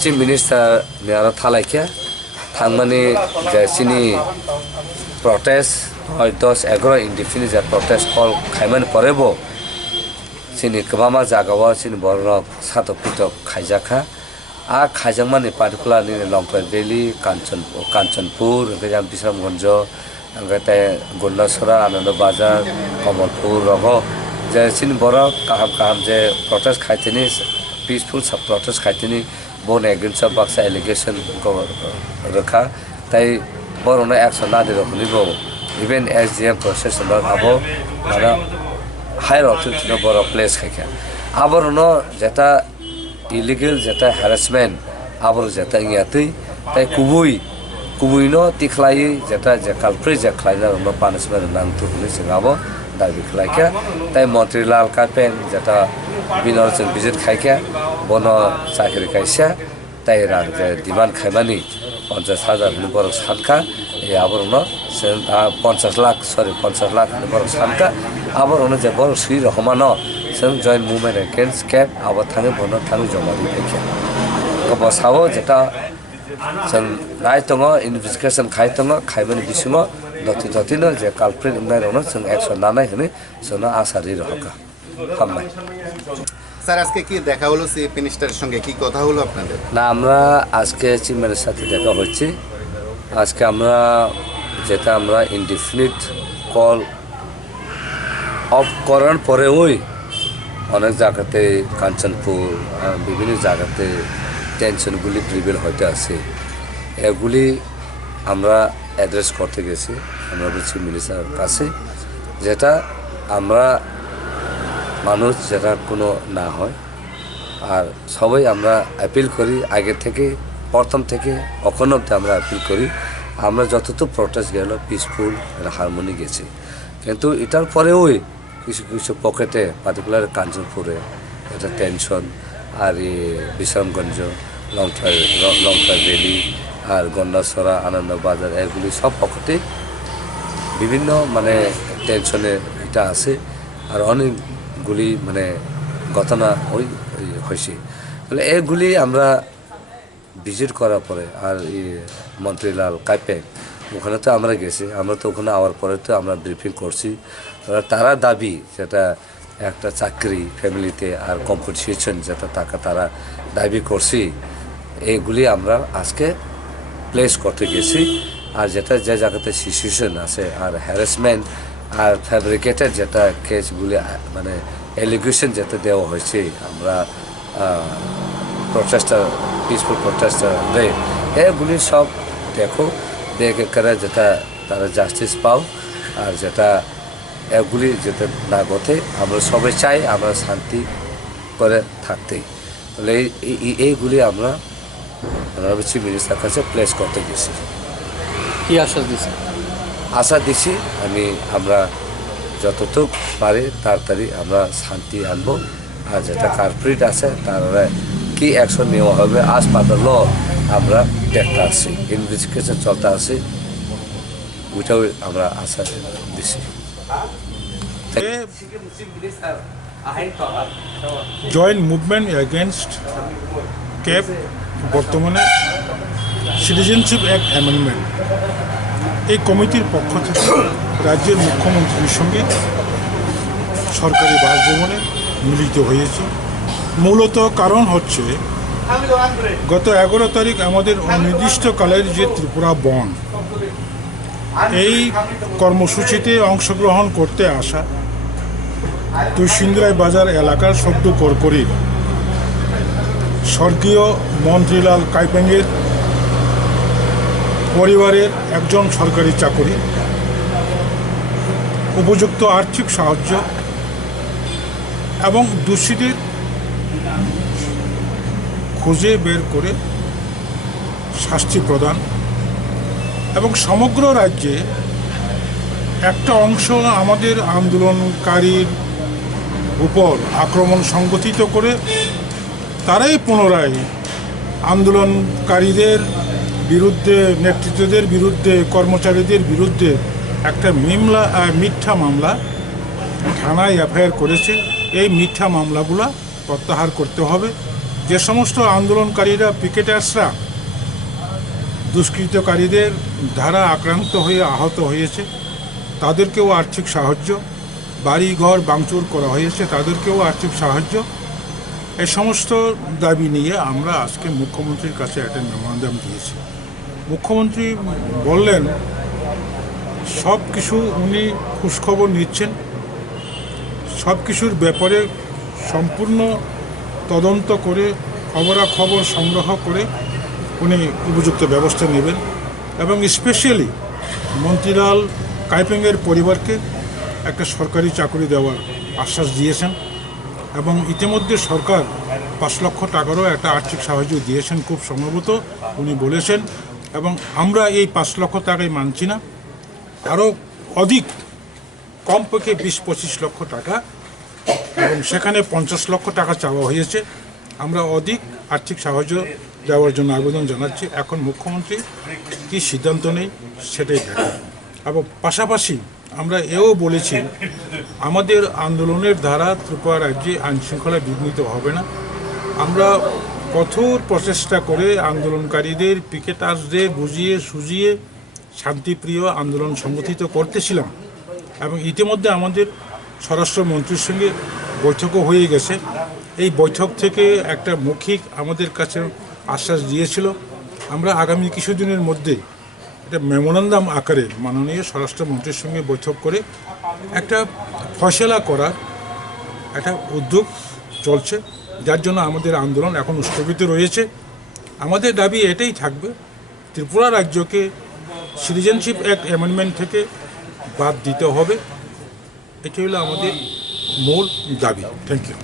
Chief minister नेहारा थालायखे थांमाने जायसिनि प्रटेस्ट 10-11 इनडिफिनिट प्रटेस्ट कल खायमान परेबो सिनि गोबामा जागावा सिनि बरक सातक खायजाखा आ खायजांमानि पार्टिकुलारनि लंथाइ भेलि कांचनपुर ओंखाय बिश्रामगंज ओंखाय गुन्दासरा आनंद बाजार कमलपुर रगो जायसिनि बरक काहाम जे प्रटेस्ट खायथिनि पीसफुल सब प्रोटेस्ट खायथिनि बोन एगेंस्ट बाक्सा एलिगेशन को रखा ताई बरनो एक्शन ना दे रखनिबो इवन एसडीएम प्रोसेस न आबो माना हायर अथॉरिटी न बर प्लेस खायखा आबरनो जेता इलीगल जेता हैरेसमेंट आबर जेता यातै ताई कुबुइनो तिखलाई जेता जे कालप्रिट जे खलाइना न पानिशमेंट नांगथु पुलिस सिंगाबो दाबी खलायखा ताई मन्त्रीलाल कापें जेता बिनर जों विजिट खायखा बनो चाकरि खायसा ताई रां जे डिमान्ड खायमानि 50,000 बरक सानखा ए आबरनो 50 लाख बरक सानखा आबरनो जे बरक सुइ रखमानो जों जॉइंट मूवमेंट अगेंस्ट कैप आब थाङो बनो थाङो जमा दिखायखा गबसावो जेता जों नाय दङ इनभेस्टिगेशन खाय दङ खायमानि बिसुङाव नथिनो जे कालप्रिट नायरनो जों एक्शन लानाय होनो जोंना आसारि रहका हामबाय স্যার আজকে কি দেখা হলো চিফ মিনিস্টারের সঙ্গে কি কথা হলো আপনাদের না আমরা আজকে চিফ মিনিস্টারের সাথে দেখা হচ্ছে আজকে আমরা ইনডিফিনিট কল অফ করার পরে অনেক জায়গাতে কাঞ্চনপুর বিভিন্ন জায়গাতে টেনশনগুলি প্রিভেল হইতে আছে এগুলি আমরা অ্যাড্রেস করতে গেছি আমরা চিফ মিনিস্টারের কাছে যেটা আমরা মানুষ যেটা কোনো না হয় আর সবাই আমরা অ্যাপিল করি আগে থেকে প্রথম থেকে এখন অবধি আমরা অ্যাপিল করি আমরা যতটুকু প্রটেস্ট গেল পিসফুল হারমোনি গেছি কিন্তু এটার পরেও কিছু পকেটে পার্টিকুলার কাঞ্চনপুরে এটা টেনশন আর বিশ্রামগঞ্জ লংথা ভ্যালি আর গন্ডাসরা আনন্দ বাজার এগুলি সব পকেটে বিভিন্ন মানে টেনশনে এটা আছে আর অনেকগুলি মানে ঘটনা হয়েছে বলে এগুলি আমরা ভিজিট করার পরে আর মন্ত্রীলাল কাইপেং ওখানে তো আমরা গেছি আমরা তো ওখানে আওয়ার পরে তো আমরা ব্রিফিং করছি তারা দাবি যেটা একটা চাকরি ফ্যামিলিতে আর কম্পিটিশন যেটা টাকা তারা দাবি করছি এইগুলি আমরা আজকে প্লেস করতে গেছি আর যেটা যে জায়গাতে সিচুয়েশন আছে আর হ্যারাসমেন্ট আর ফ্যাব্রিকেটেড যেটা কেসগুলি মানে এলিগেশন যেটা দেওয়া হয়েছে আমরা প্রচেষ্টা পিসফুল প্রচেষ্টা দেয় এগুলি সব দেখে করে যেটা তারা জাস্টিস পাও আর যেটা এগুলি যেটা না ঘটে আমরা সবাই চাই আমরা শান্তি করে থাকতেই বলে এইগুলি আমরা চিফ মিনিস্টার কাছে প্লেস করতে গেছি কি আশ্বাস দিচ্ছি আশা দিছি আমরা যতটুকু পারি তাড়াতাড়ি আমরা শান্তি আনবো আর যেটা কালপ্রিট আছে তারা কি অ্যাকশন নেওয়া হবে আজ পাতাল আমরা দেখতে আসছি ইনভেস্টিগেশন চলতে আসছি ওইটাও আমরা আশা দিছি জয়েন্ট মুভমেন্ট এগেনস্ট ক্যাপ বর্তমানে সিটিজেনশিপ অ্যাক্ট অ্যামেন্ডমেন্ট এই কমিটির পক্ষ থেকে রাজ্যের মুখ্যমন্ত্রীর সঙ্গে সরকারি বাসভবনে মিলিত হয়েছে মূলত কারণ হচ্ছে গত 11 তারিখ আমাদের অনির্দিষ্টকালের যে ত্রিপুরা বন এই কর্মসূচিতে অংশগ্রহণ করতে আসা তুলসিন্দুরাই বাজার এলাকার সদ্য করকরি স্বর্গীয় মন্ত্রীলাল কাইপেংয়ের পরিবারের একজন সরকারি চাকরি উপযুক্ত আর্থিক সাহায্য এবং দোষীদের খুঁজে বের করে শাস্তি প্রদান এবং সমগ্র রাজ্যে একটা অংশ আমাদের আন্দোলনকারীর উপর আক্রমণ সংগঠিত করে তারাই পুনরায় আন্দোলনকারীদের বিরুদ্ধে নেতৃত্বদের বিরুদ্ধে কর্মচারীদের বিরুদ্ধে একটা মিথ্যা মামলা থানায় এফআইআর করেছে এই মিথ্যা মামলাগুলো প্রত্যাহার করতে হবে। যে সমস্ত আন্দোলনকারীরা পিকেটার্সরা দুষ্কৃতকারীদের দ্বারা আক্রান্ত হয়ে আহত হয়েছে তাদেরকেও আর্থিক সাহায্য, বাড়ি ঘর ভাঙচুর করা হয়েছে তাদেরকেও আর্থিক সাহায্য, এই সমস্ত দাবি নিয়ে আমরা আজকে মুখ্যমন্ত্রীর কাছে একটা মেমোরান্ডাম দিয়েছি। মুখ্যমন্ত্রী বললেন সব কিছু উনি খোঁজখবর নিচ্ছেন, সব কিছুর ব্যাপারে সম্পূর্ণ তদন্ত করে খবরাখবর সংগ্রহ করে উনি উপযুক্ত ব্যবস্থা নেবেন এবং স্পেশালি মন্ত্রীলাল কাইপেংয়ের পরিবারকে একটা সরকারি চাকরি দেওয়ার আশ্বাস দিয়েছেন এবং ইতিমধ্যে সরকার 5 লক্ষ টাকারও একটা আর্থিক সাহায্য দিয়েছেন খুব সম্ভবত উনি বলেছেন। এবং আমরা এই 5 লক্ষ টাকায় মানছি না, আরও অধিক কমপক্ষে 20-25 লক্ষ টাকা এবং সেখানে 50 লক্ষ টাকা চাওয়া হয়েছে। আমরা অধিক আর্থিক সাহায্য দেওয়ার জন্য আবেদন জানাচ্ছি। এখন মুখ্যমন্ত্রী কী সিদ্ধান্ত নেই সেটাই দেখা। এবং পাশাপাশি আমরা এও বলেছি আমাদের আন্দোলনের দ্বারা ত্রিপুরা রাজ্যে আইনশৃঙ্খলা বিঘ্নিত হবে না। আমরা কঠোর প্রচেষ্টা করে আন্দোলনকারীদের পিকেটার্সদের বুঝিয়ে সুঝিয়ে শান্তিপ্রিয় আন্দোলন সংগঠিত করতেছিলাম এবং ইতিমধ্যে আমাদের স্বরাষ্ট্রমন্ত্রীর সঙ্গে বৈঠকও হয়ে গেছে। এই বৈঠক থেকে একটা মৌখিক আমাদের কাছে আশ্বাস দিয়েছিল আমরা আগামী কিছুদিনের মধ্যে একটা মেমোরান্ডাম আকারে মাননীয় স্বরাষ্ট্রমন্ত্রীর সঙ্গে বৈঠক করে একটা ফয়সলা করার একটা উদ্যোগ চলছে, যার জন্য আমাদের আন্দোলন এখন স্থগিত রয়েছে। আমাদের দাবি এটাই থাকবে, ত্রিপুরা রাজ্যকে সিটিজেনশিপ অ্যাক্ট অ্যামেন্ডমেন্ট থেকে বাদ দিতে হবে। এটি হলো আমাদের মূল দাবি। Thank you.